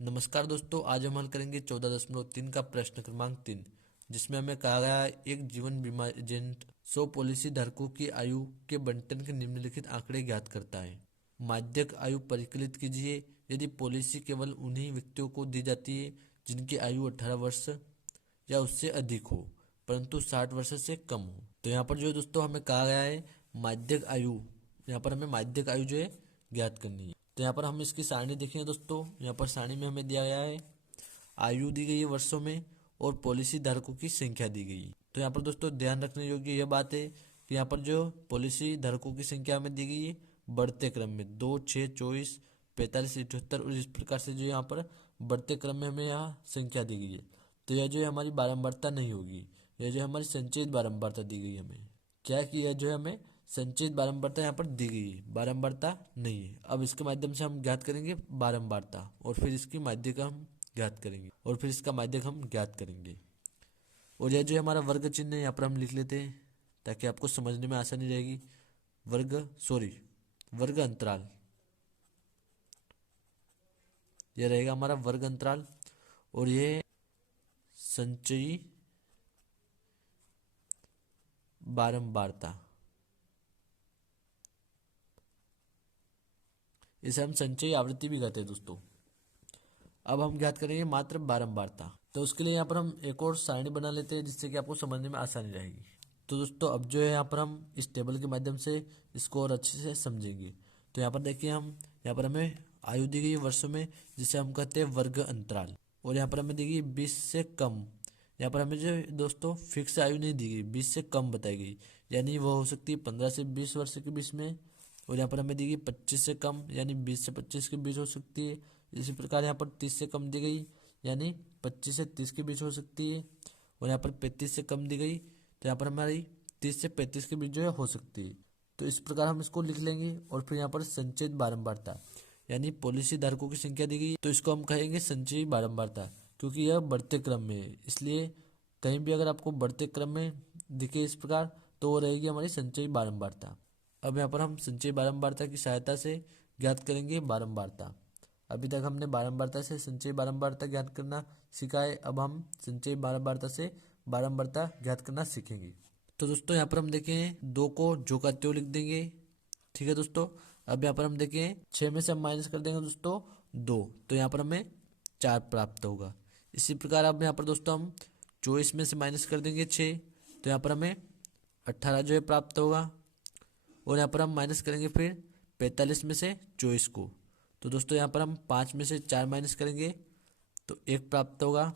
नमस्कार दोस्तों, आज हम हल करेंगे 14.3 का प्रश्न क्रमांक 3, जिसमें हमें कहा गया है एक जीवन बीमा एजेंट 100 पॉलिसी धारकों की आयु के बंटन के निम्नलिखित आंकड़े ज्ञात करता है। माध्यक आयु परिकलित कीजिए यदि पॉलिसी केवल उन्हीं व्यक्तियों को दी जाती है जिनकी आयु 18 वर्ष या उससे अधिक हो परंतु 60 वर्ष से कम हो। तो यहाँ पर जो है दोस्तों हमें कहा गया है माध्यक आयु, यहाँ पर हमें माध्यक आयु जो है ज्ञात करनी है। तो यहाँ पर हम इसकी सारणी देखें दोस्तों, यहाँ पर सारणी में हमें दिया गया है आयु दी गई है वर्षों में और पॉलिसी धारकों की संख्या दी गई है। तो यहाँ पर दोस्तों ध्यान रखने योग्य यह बात है कि यहाँ पर जो पॉलिसी धारकों की संख्या हमें दी गई है बढ़ते क्रम में 2, 6, 24, 45, 78 और इस प्रकार से जो यहाँ पर बढ़ते क्रम में हमें यहाँ संख्या दी गई है। तो यह जो है हमारी बारंबारता नहीं होगी, यह जो है हमारी संचित बारंबारता दी गई हमें। क्या कि यह जो है हमें संचित बारंबारता यहाँ पर दी गई है, बारंबारता नहीं है। अब इसके माध्यम से हम ज्ञात करेंगे बारंबारता और फिर इसकी माध्यक हम ज्ञात करेंगे और फिर इसका माध्यक हम ज्ञात करेंगे। और यह जो है हमारा वर्ग चिन्ह है यहाँ पर हम लिख लेते हैं ताकि आपको समझने में आसानी रहेगी। वर्ग अंतराल, यह रहेगा हमारा वर्ग अंतराल और यह संचयी बारंबारता, इसे हम संचयी आवृत्ति भी कहते हैं दोस्तों। अब हम ज्ञात करेंगे मात्र बारंबारता। तो उसके लिए यहाँ पर हम एक और सारणी बना लेते हैं जिससे कि आपको समझने में आसानी रहेगी। तो दोस्तों अब जो है यहाँ पर हम इस टेबल के माध्यम से इसको और अच्छे से समझेंगे। तो यहाँ पर देखिए हम यहाँ पर हमें आयु दी गई है वर्षों में जिसे हम कहते हैं वर्ग अंतराल, और यहाँ पर हमें दी गई 20 से कम। यहाँ पर हमें जो दोस्तों फिक्स आयु नहीं दी गई, 20 से कम बताई गई, यानी वो हो सकती है 15 से 20 वर्ष के बीच में। और यहाँ पर हमें दी गई 25 से कम, यानी 20 से 25 के बीच हो सकती है। इसी प्रकार यहाँ पर 30 से कम दी गई, यानी 25 से 30 के बीच हो सकती है। और यहाँ पर 35 से कम दी गई तो यहाँ पर हमारी 30 से 35 के बीच जो है हो सकती है। तो इस प्रकार हम इसको लिख लेंगे। और फिर यहाँ पर संचित बारंबारता, यानी पॉलिसी धारकों की संख्या दी गई तो इसको हम कहेंगे संचयी बारंबारता, क्योंकि यह बढ़ते क्रम में है। इसलिए कहीं भी अगर आपको बढ़ते क्रम में दिखे इस प्रकार तो वो रहेगी हमारी संचयी बारंबारता। अब यहाँ पर हम संचयी बारंबारता की सहायता से ज्ञात करेंगे बारंबारता। अभी तक हमने बारंबारता से संचयी बारंबारता ज्ञात करना सीखा है, अब हम संचयी बारंबारता से बारंबारता ज्ञात करना सीखेंगे। तो दोस्तों यहाँ पर हम देखें 2 को जो का त्यों लिख देंगे, ठीक है दोस्तों। अब यहाँ पर हम देखें 6 में से हम माइनस कर देंगे दोस्तों 2, तो यहाँ पर हमें 4 प्राप्त होगा। इसी प्रकार अब यहाँ पर दोस्तों हम 24 में से माइनस कर देंगे 6, तो यहाँ पर हमें 18 जो है प्राप्त होगा। और यहाँ पर हम माइनस करेंगे फिर 45 में से 24 को, तो दोस्तों यहाँ पर हम 5 में से 4 माइनस करेंगे तो 1 प्राप्त होगा।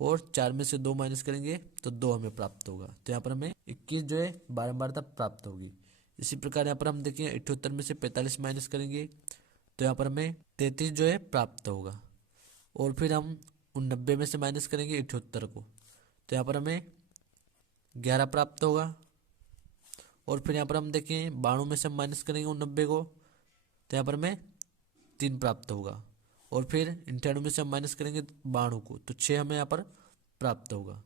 और 4 में से 2 माइनस करेंगे तो 2 हमें प्राप्त होगा। तो यहाँ पर हमें 21 जो है बारंबारता प्राप्त होगी। इसी प्रकार यहाँ पर हम देखेंगे 78 में से 45 माइनस करेंगे तो यहाँ पर हमें 33 जो है प्राप्त होगा। और फिर हम 90 में से माइनस करेंगे 78 को, तो यहाँ पर हमें 11 प्राप्त होगा। और फिर यहाँ पर हम देखें 92 में से हम माइनस करेंगे 90 को, तो यहाँ पर हमें 3 प्राप्त होगा। और फिर 98 में से हम माइनस करेंगे 92 को, तो 6 हमें यहाँ पर प्राप्त होगा।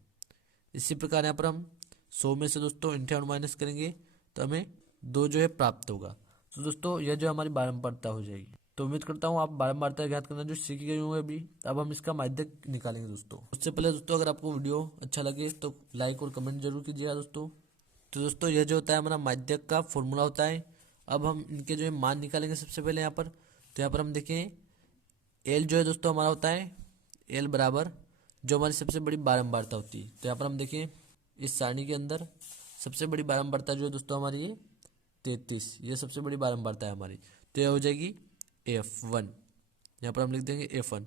इसी प्रकार यहाँ पर हम 100 में से दोस्तों 98 माइनस करेंगे तो हमें 2 जो है प्राप्त होगा। तो दोस्तों यह जो हमारी बारंबारता हो जाएगी। तो उम्मीद करता हूँ आप बारंबारता ज्ञात करना जो सीख गए होंगे अभी। अब हम इसका माध्यक निकालेंगे दोस्तों। उससे पहले दोस्तों अगर आपको वीडियो अच्छा लगे तो लाइक और कमेंट जरूर कीजिएगा दोस्तों। तो दोस्तों यह जो होता है हमारा माध्यक का फॉर्मूला होता है। अब हम इनके जो है मान निकालेंगे सबसे पहले यहाँ पर। तो यहाँ पर हम देखें एल जो है दोस्तों हमारा होता है एल बराबर जो हमारी सबसे बड़ी बारंबारता होती है। तो यहाँ पर हम देखें इस सारणी के अंदर सबसे बड़ी बारंबारता जो है दोस्तों हमारी ये 33, ये सबसे बड़ी बारंबारता है हमारी। तो यह हो जाएगी F1, यहाँ पर हम लिख देंगे F1।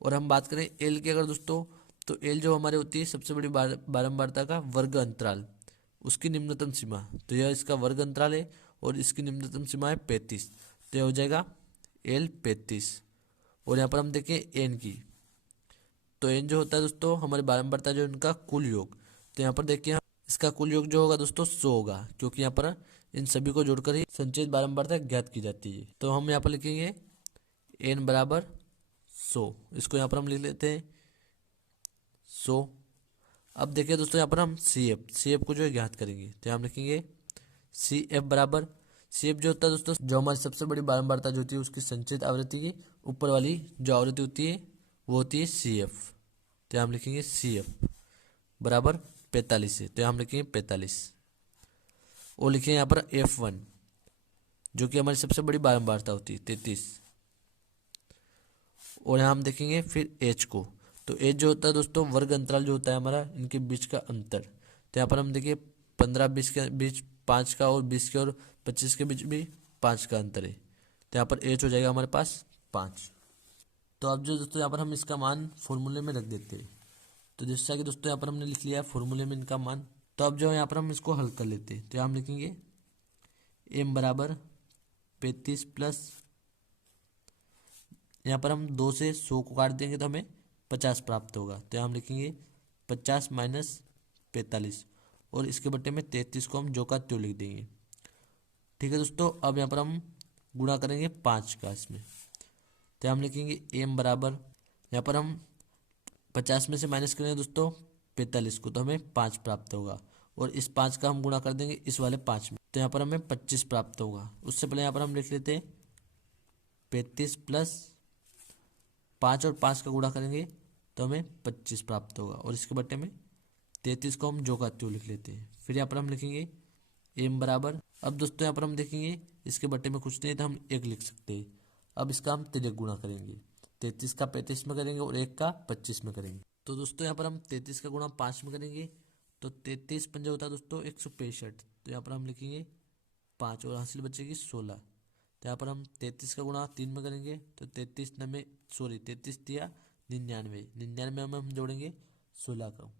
और हम बात करें एल की अगर दोस्तों, तो एल जो हमारी होती है सबसे बड़ी बारंबारता का वर्ग अंतराल, उसकी निम्नतम सीमा। तो यह इसका वर्ग अंतराल है और इसकी निम्नतम सीमा है 35, तो यह हो जाएगा L 35। और यहाँ पर हम देखें एन की, तो एन जो होता है दोस्तों हमारी बारंबारता जो इनका कुल योग। तो यहाँ पर देखिए इसका कुल योग जो होगा दोस्तों 100 होगा, क्योंकि यहाँ पर इन सभी को जोड़कर ही संचित बारंबारता ज्ञात की जाती है। तो हम यहाँ पर लिखेंगे एन बराबर 100, इसको यहाँ पर हम लिख लेते हैं 100। अब देखिए दोस्तों यहाँ पर हम सी एफ को जो है ज्ञात करेंगे। तो हम लिखेंगे सी एफ बराबर, सी एफ जो होता है दोस्तों जो हमारी सबसे बड़ी बारंबारता जो होती है उसकी संचित आवृत्ति की ऊपर वाली जो आवृत्ति होती है वो होती है CF। तो हम लिखेंगे CF बराबर 45 है, तो हम लिखेंगे 45। और लिखेंगे यहाँ पर F1 जो कि हमारी सबसे बड़ी बारंबारता होती है 33। और यहाँ हम देखेंगे फिर H को। तो H जो होता है दोस्तों वर्ग अंतराल जो होता है हमारा इनके बीच का अंतर। तो यहाँ पर हम देखिए 15-20 के बीच 5 का और 20 के और 25 के बीच भी 5 का अंतर है। तो यहाँ पर H हो जाएगा हमारे पास 5। तो अब जो दोस्तों यहाँ पर हम इसका मान फॉर्मूले में रख देते हैं। तो जैसा कि दोस्तों यहाँ पर हमने लिख लिया है फॉर्मूले में इनका मान। तो अब जो यहाँ पर हम इसको हल कर लेते हैं। तो हम लिखेंगे m बराबर 35 प्लस, यहाँ पर हम 2 से 100 को काट देंगे तो हमें 50 प्राप्त होगा। तो हम लिखेंगे 50 माइनस 45 और इसके बट्टे में 33 को हम जो का त्यों लिख देंगे। ठीक है दोस्तों, अब यहाँ पर हम गुणा करेंगे 5 का इसमें। तो हम लिखेंगे m बराबर, यहाँ पर हम 50 में से माइनस करेंगे दोस्तों 45 को, तो हमें 5 प्राप्त होगा। और इस 5 का हम गुणा कर देंगे इस वाले 5 में, तो यहाँ पर हमें 25 प्राप्त होगा। उससे पहले यहाँ पर हम लिख लेते हैं 35 प्लस 5 और 5 का गुणा करेंगे तो हमें 25 प्राप्त होगा। और इसके बट्टे में 33 को हम जो का त्यों लिख लेते हैं। फिर यहाँ पर हम लिखेंगे m बराबर, अब दोस्तों यहाँ पर हम देखेंगे इसके बट्टे में कुछ नहीं है तो हम 1 लिख सकते हैं। अब इसका हम तिर्यक गुणा करेंगे, 33 का 35 में करेंगे और 1 का 25 में करेंगे। तो दोस्तों यहाँ पर हम 33 का गुणा 5 में करेंगे तो 33 पंजा होता है दोस्तों 165। तो यहाँ पर हम लिखेंगे 5 और हासिल बचेगी 16। तो यहाँ पर हम 33 का गुणा 3 में करेंगे तो 33 दिया 99 में हम जोड़ेंगे 16 का,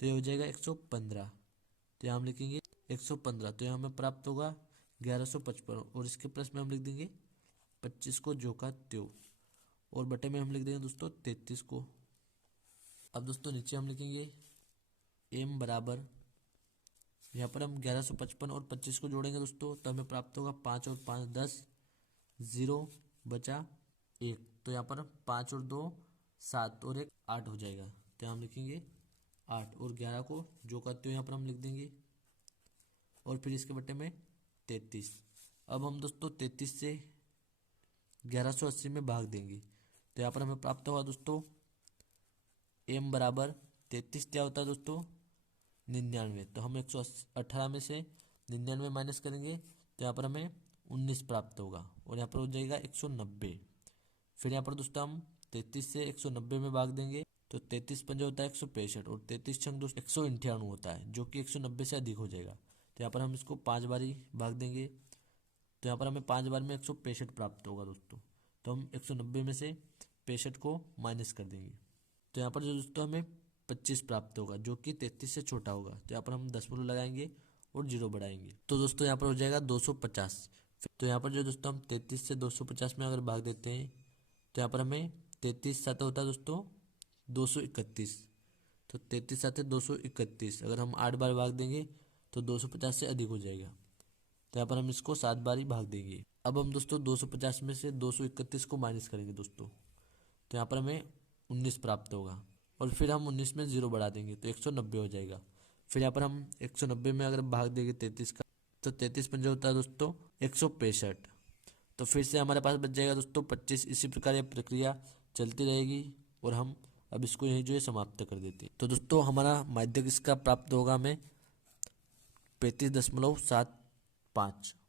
तो ये हो जाएगा 115। तो यहाँ हम लिखेंगे 115, तो यहाँ हमें प्राप्त होगा 1155 और इसके प्लस में हम लिख देंगे 25 को जो का त्यों और बटे में हम लिख देंगे दोस्तों 33 को। अब दोस्तों नीचे हम लिखेंगे m बराबर, यहाँ पर हम 1155 और 25 को जोड़ेंगे दोस्तों तो हमें प्राप्त होगा 5 और 5 10, 0 बचा 1। तो यहाँ पर 5 और 2 7 और 1 8 हो जाएगा। तो हम लिखेंगे 8 और 11 को जो करते हो यहाँ पर हम लिख देंगे और फिर इसके बट्टे में 33। अब हम दोस्तों 33 से 1180 में भाग देंगे तो यहाँ पर हमें प्राप्त होगा दोस्तों m बराबर 33 क्या होता है दोस्तों 99। तो हम 118 में से 99 माइनस करेंगे तो यहाँ पर हमें 19 प्राप्त होगा और यहाँ पर हो जाएगा 190। फिर यहाँ पर दोस्तों हम 33 से 190 में भाग देंगे तो 33 पंजा होता है 165 और 33 छंग दोस्तों 198 होता है जो कि 190 से अधिक हो जाएगा। तो यहाँ पर हम इसको 5 बार ही भाग देंगे तो यहाँ पर हमें 5 बार में 165 प्राप्त होगा दोस्तों। तो हम 190 में से 65 को माइनस कर देंगे तो यहाँ पर जो दोस्तों हमें 25 प्राप्त होगा जो कि 33 से छोटा होगा। तो यहाँ पर हम दशमलव लगाएंगे और 0 बढ़ाएंगे तो दोस्तों यहाँ पर हो जाएगा 250। तो यहाँ पर जो दोस्तों हम 33 से 250 में अगर भाग देते हैं तो यहाँ पर हमें 33 साथ होता है दोस्तों 231। तो 33 साथ 231 अगर हम 8 बार भाग देंगे तो 250 से अधिक हो जाएगा। तो यहाँ पर हम इसको 7 बार ही भाग देंगे। अब हम दोस्तों 250 में से 231 को माइनस करेंगे दोस्तों तो यहाँ पर हमें 19 प्राप्त होगा और फिर हम 19 में 0 बढ़ा देंगे तो 190 हो जाएगा। फिर यहाँ पर हम 190 में अगर भाग देंगे 33 का तो 33 पंजा होता है दोस्तों 165। तो फिर से हमारे पास बच जाएगा दोस्तों 25। इसी प्रकार यह प्रक्रिया चलती रहेगी और हम अब इसको यही जो है समाप्त कर देते हैं। तो दोस्तों हमारा माध्यक इसका प्राप्त होगा हमें 35.75।